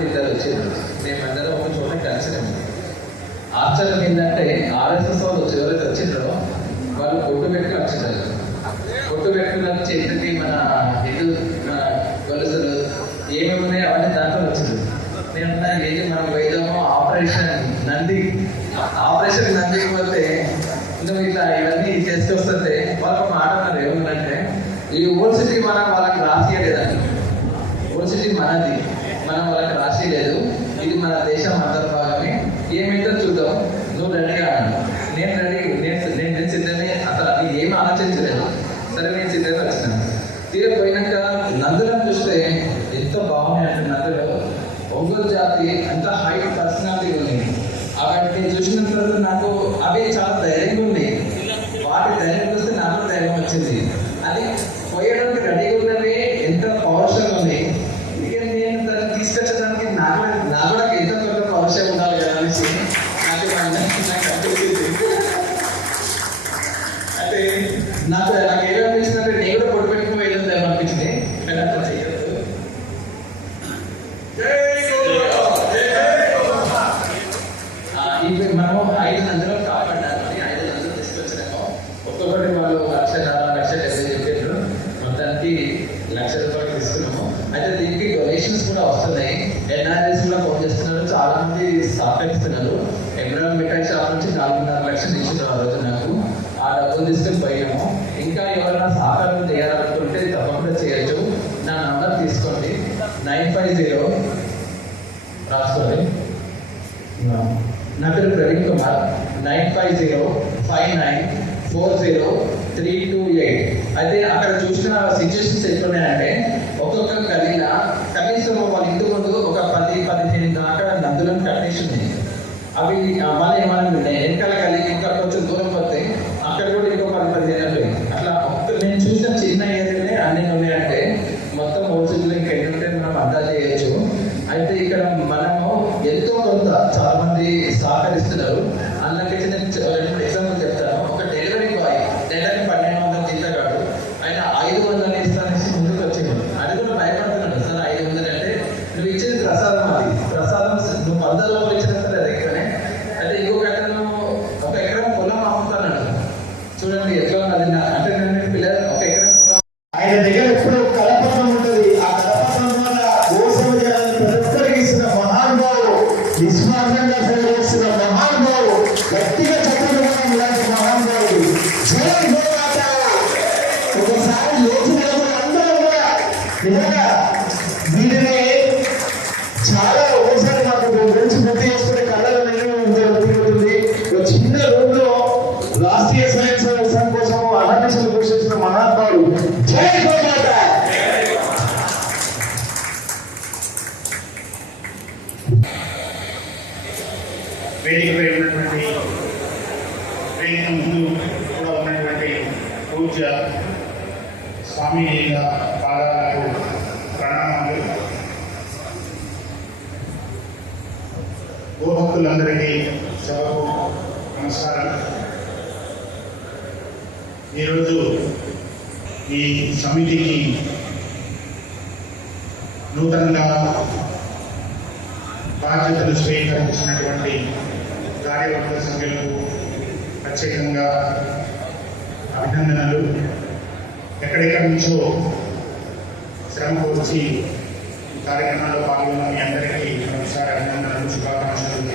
మంది ఇద్దరు వచ్చారు మేమందరం ఒక చోట కలిసినాము ఆశ్చర్యం ఏంటంటే ఆర్ఎస్ఎస్ వాళ్ళు చివరికి వచ్చిండ్రో. వాళ్ళు కొట్టు పెట్టి వచ్చింటారు కొట్టు పెట్టుకున్న చేతికి మన హిందూ మన గొలుసులు ఏమేమి ఉన్నాయో అవన్నీ దాంట్లో వచ్చారు నేను ఏది మనం వేదాము ఆపరేషన్ నంది. ఆపరేషన్ నందికి పోతే ఇంకా ఇట్లా ఇవన్నీ చేసుకొస్తుంటే వాళ్ళు మాట్లాడారు ఏమన్నంటే ఈ యూనివర్సిటీ మనం వాళ్ళకి రాసియలేదండి యూనివర్సిటీ మనది. మనం వాళ్ళకి రాసి లేదు. ఇది మన దేశం అంతర్భాగమే ఏమైతే చూద్దాం. నువ్వు రెడీగా నేను రెడీ నేను నేను నేను సిద్ధమే. అసలు అది ఏమి ఆలోచించలేదు. సరే నేను సిద్ధంగా వచ్చిన తీరు పోయినాక నందులను చూస్తే ఎంతో బాగున్నాయి అంటే నందులు. ఒంగోలు జాతి అంత హై పర్సనాలిటీ ఉంది. అవన్నీ చూసిన తర్వాత నాకు అవి చాలా ధైర్యంగా ఉంది. వాటి ధైర్యం చూస్తే నాకు ధైర్యం వచ్చింది. Four zero three two eight. అయితే అక్కడ చూసిన సిచ్యువేషన్స్ ఎట్లున్నాయంటే ఒక్కొక్క గదిన కనీసం వాళ్ళ ఇంటి ముందు ఒక పది పదిహేను దాకా నదులను కట్టేసి అవి మళ్ళీ మనం వెనకాల కలిగి ఇంకా కొంచెం దూరం ప్రసాదం అది. ప్రసాదం నువ్వు అందరిలో బాధ్యతలు స్వీకరించినటువంటి కార్యవర్గ సభ్యులకు ప్రత్యేకంగా అభినందనలు. ఎక్కడెక్కడి నుంచో శ్రమ వచ్చి కార్యక్రమాల్లో పాల్గొన్న మీ అందరికీ మరోసారి అభినందనలు శుభాకాంక్షలు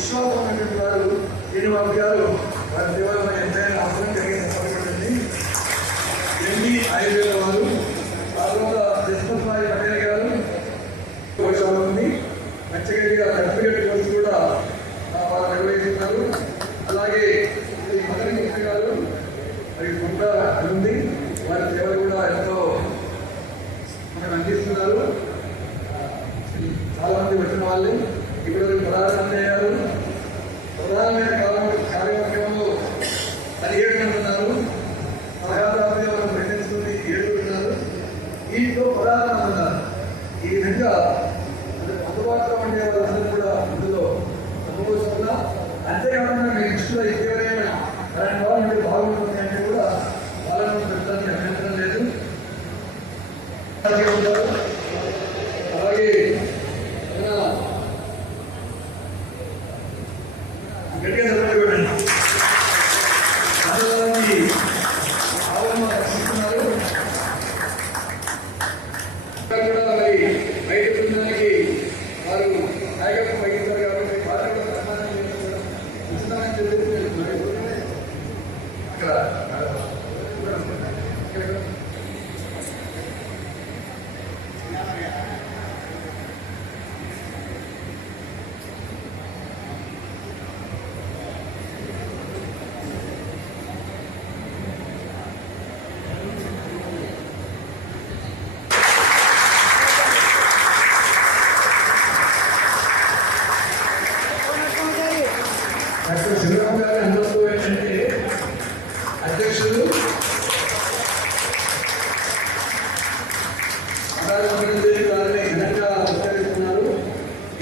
విశ్వాసం ఉన్నటువంటి వారు శ్రీనివాస్ గారు వారి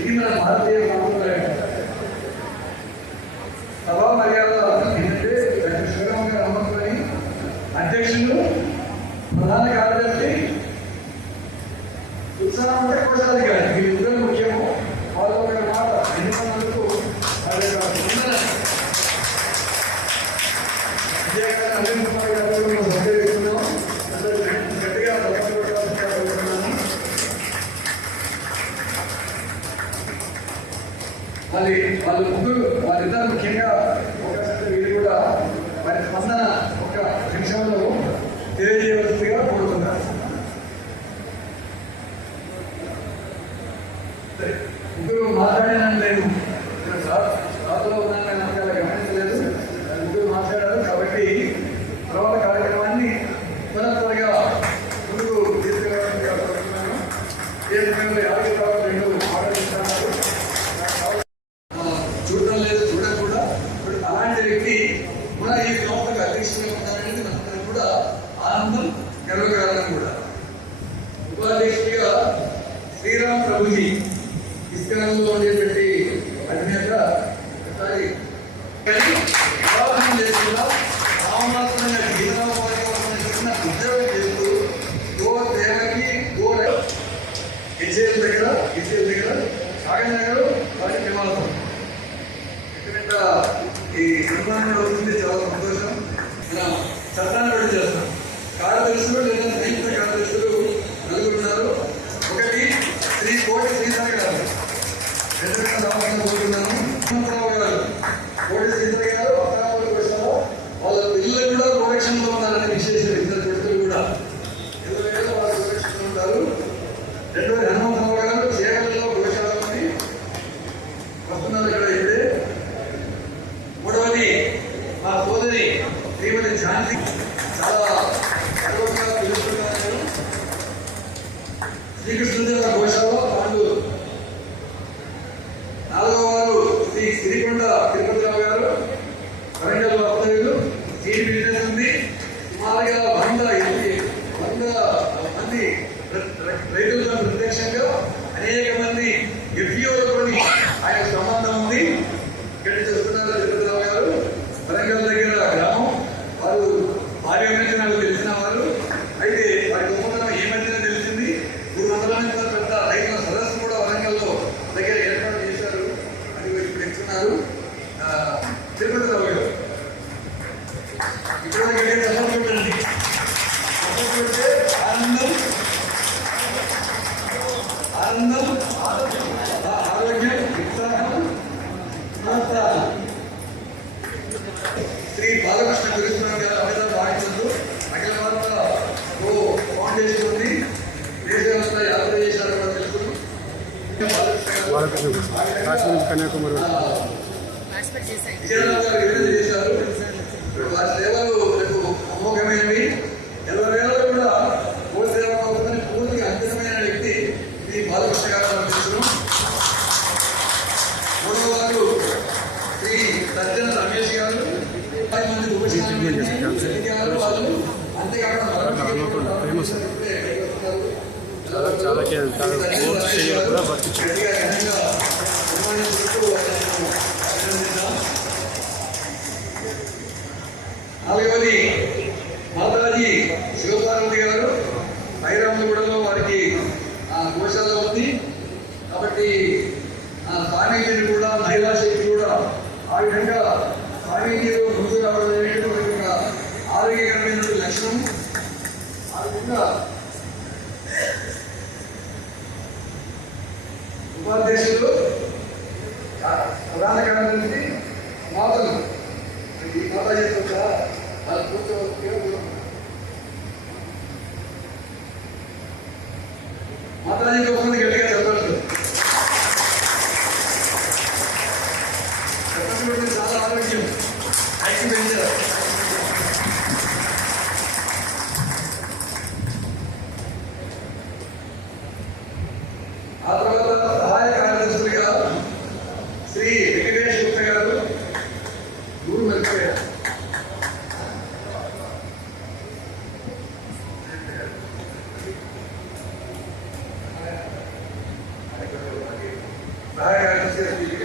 ఇది మన భారతీయ శ్రీరామ్ ప్రభుజీ ఇస్కాన్లో ఉండేటువంటి అధినేత ఒకసారి రైతులతో ప్రత్యక్షంగా అనేక శ్రీ బాలకృష్ణ గురుస్వామి గారు అభినందన పాటించు అఖిల భారత ఓ ఫౌండేషన్ ఉంది. దేశవ్యాప్తంగా యాత్ర చేశారు కూడా తెలుసుకున్నాం కన్యాకుమారి గారు. అలాగే కోర్టు చర్యలు కూడా వర్తించారు అలాగే ఈ గోడ ఎదురుగా అలా కూర్చోవచ్చే మాతాజీ కోసం సహాయ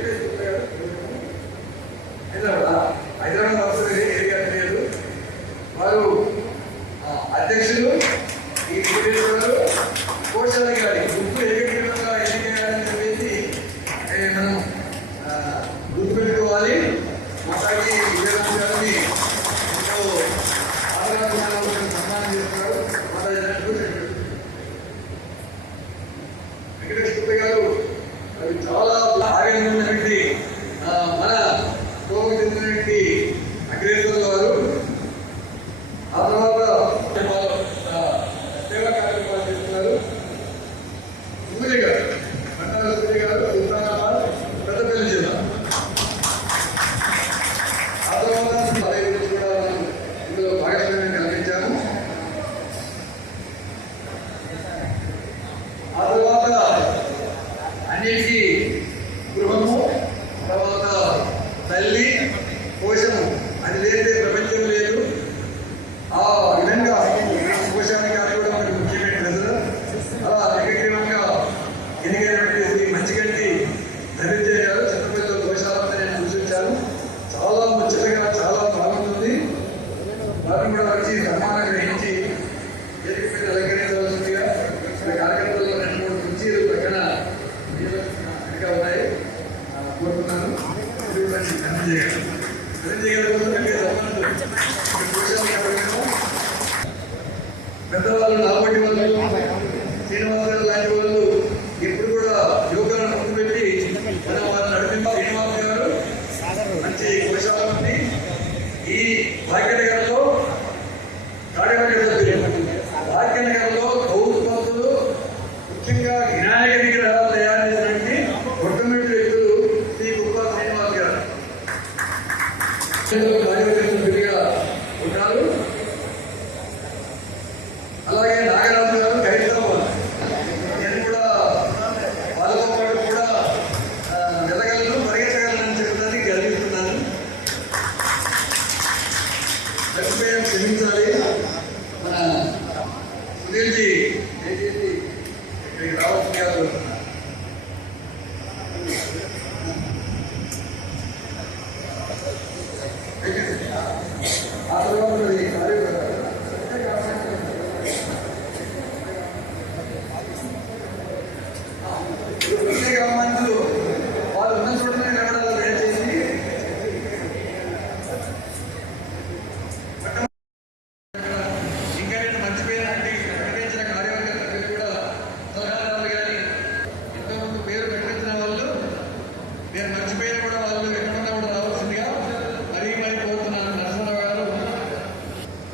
ఈ భాగ్యనగర్లో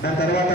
దాని తర్వాత